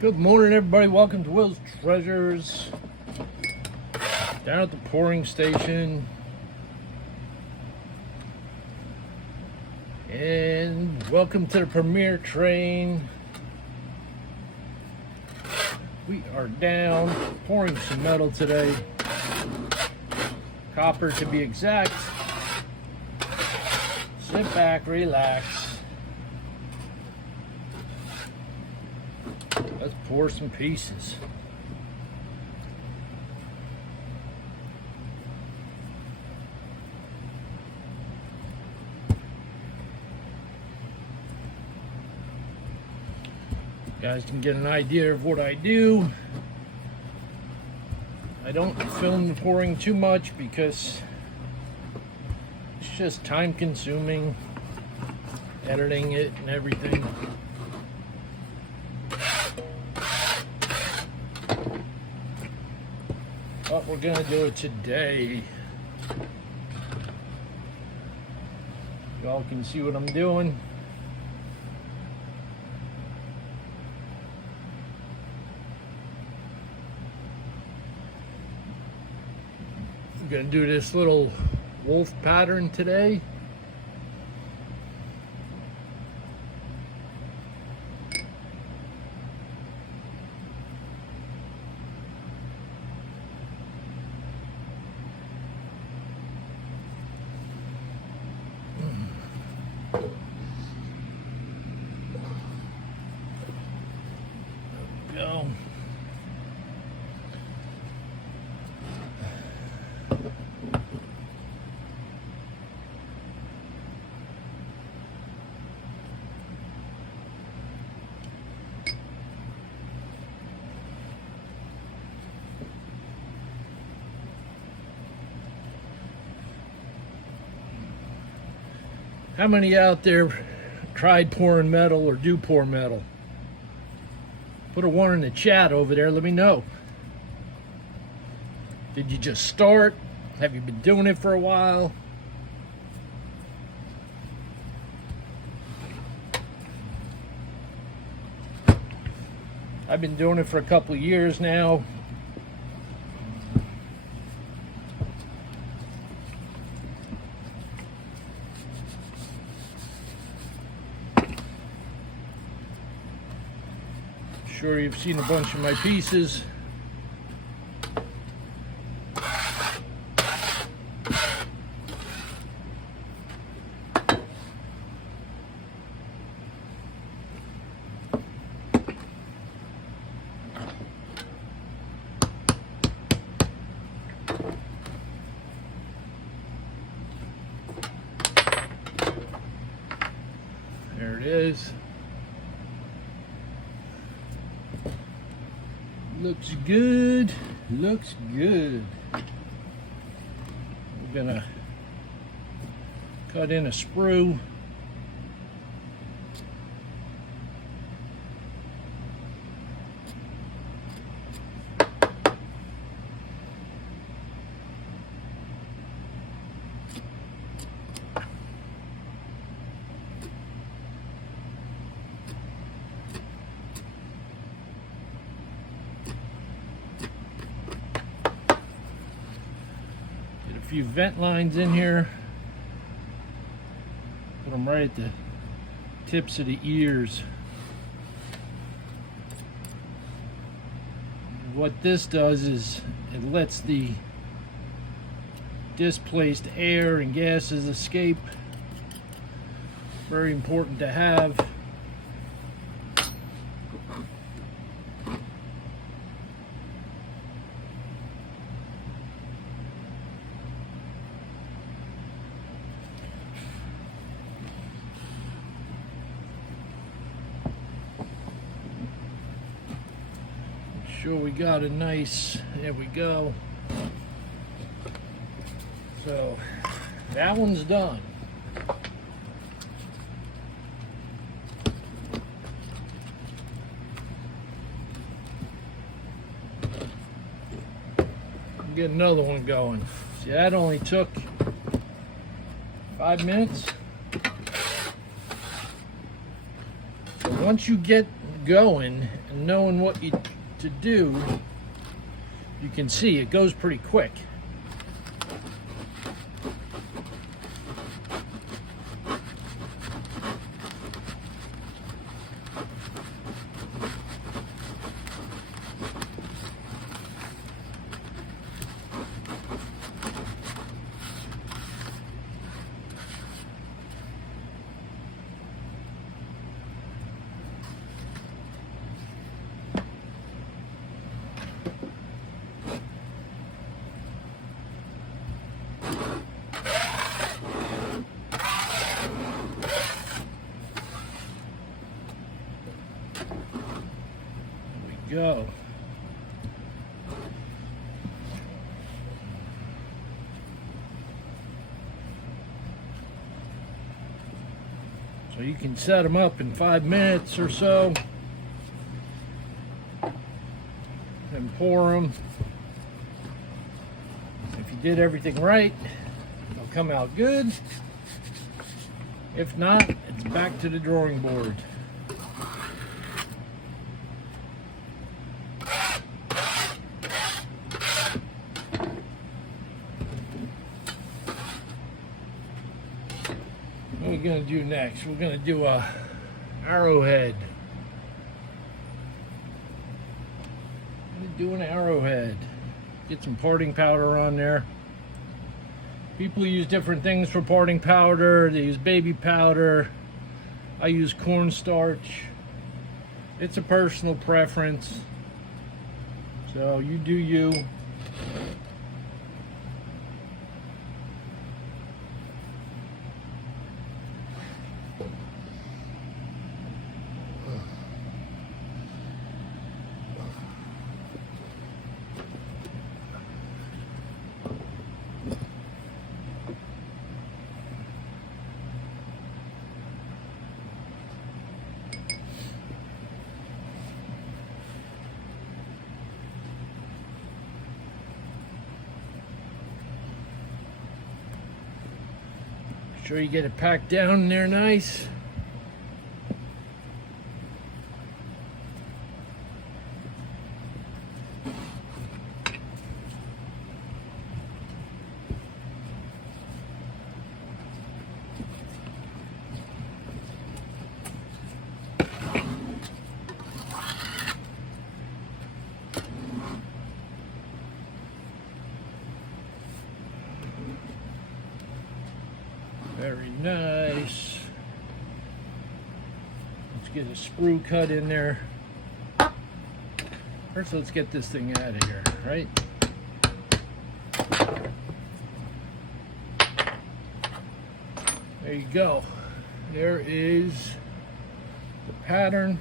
Good morning, everybody. Welcome to Will's Treasures. Down at the pouring station. And welcome to the premiere train. We are down pouring some metal today. Copper to be exact. Sit back, relax. Let's pour some pieces. You guys can get an idea of what I do. I don't film the pouring too much because it's just time consuming, editing it and everything. But we're gonna do it today. Y'all can see what I'm doing. I'm gonna do this little wolf pattern today. Go. How many out there tried pouring metal or do pour metal? Put a one in the chat over there, let me know. Did you just start? Have you been doing it for a while? I've been doing it for a couple of years now. Sure you've seen a bunch of my pieces. There it is. Looks good, looks good. We're gonna cut in a sprue. Few vent lines in here. Put them right at the tips of the ears. What this does is it lets the displaced air and gases escape. Very important to have. Sure we got a nice, there we go. So that one's done. Get another one going. See, that only took 5 minutes. So once you get going and knowing what to do, you can see it goes pretty quick. Go. So you can set them up in 5 minutes or so and pour them. If you did everything right, they'll come out good. If not, it's back to the drawing board. What are we going to do next? We're going to do a arrowhead. Do an arrowhead. Get some parting powder on there. People use different things for parting powder. They use baby powder. I use cornstarch. It's a personal preference. So you do you. Sure you get it packed down in there nice. Very nice. Let's get a sprue cut in there. First, let's get this thing out of here, right? There you go. There is the pattern.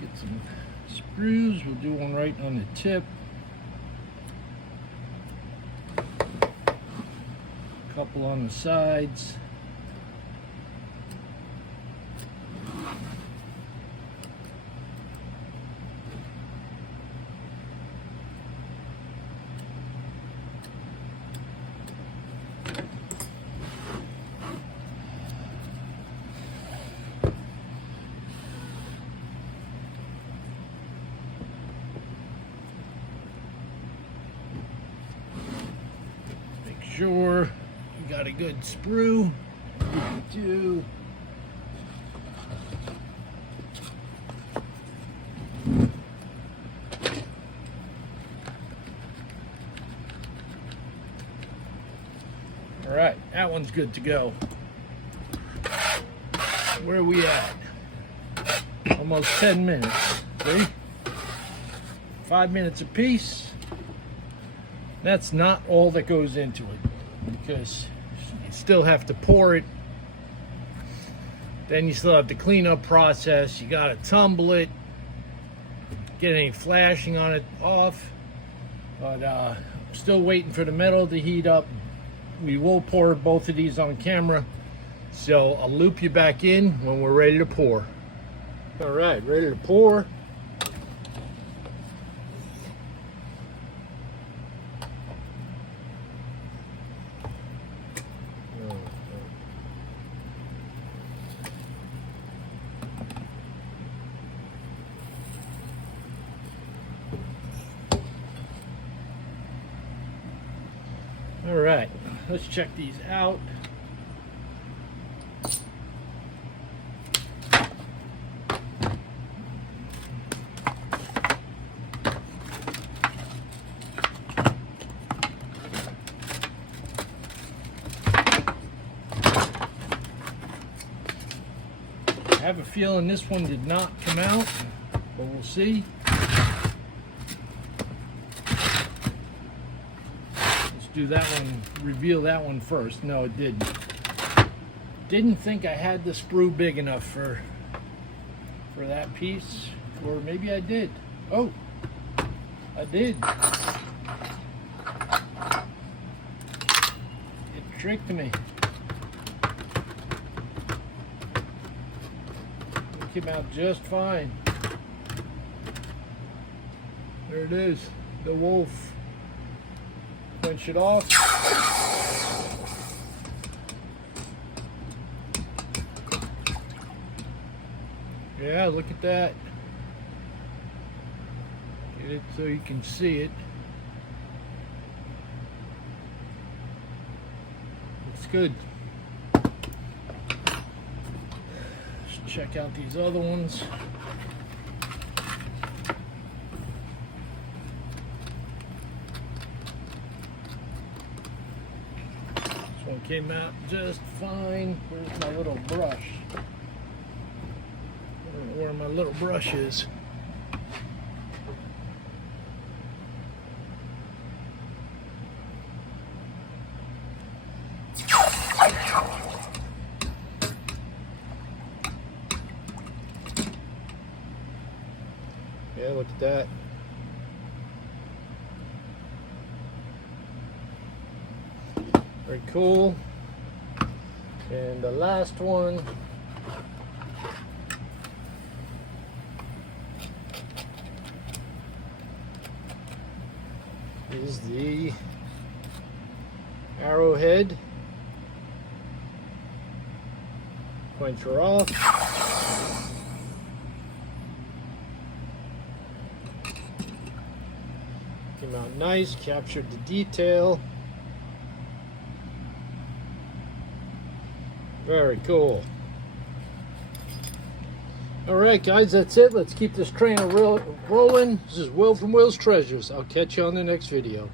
Get some sprues. We'll do one right on the tip. A couple on the sides. Sure you got a good sprue. You do. All right, that one's good to go. Where are we at? Almost 10 minutes. See? 5 minutes apiece. That's not all that goes into it, because you still have to pour it Then you still have the cleanup process. You gotta tumble it, get any flashing on it off. But I'm still waiting for the metal to heat up. We will pour both of these on camera, so I'll loop you back in when we're ready to pour. All right, ready to pour. All right, let's check these out. I have a feeling this one did not come out, but we'll see. Let's do that one, reveal that one first. No, it didn't. Didn't think I had the sprue big enough for that piece, or maybe I did. Oh, I did. It tricked me. Came out just fine. There it is, the wolf. Punch it off. Yeah, look at that. Get it so you can see it. Looks good. Check out these other ones. This one came out just fine. Where's my little brush? I don't know where my little brush is. Yeah, look at that. Very cool. And the last one is the arrowhead. Pointer off. Came out nice, captured the detail. Very cool. Alright guys, that's it. Let's keep this train rolling. This is Will from Will's Treasures. I'll catch you on the next video.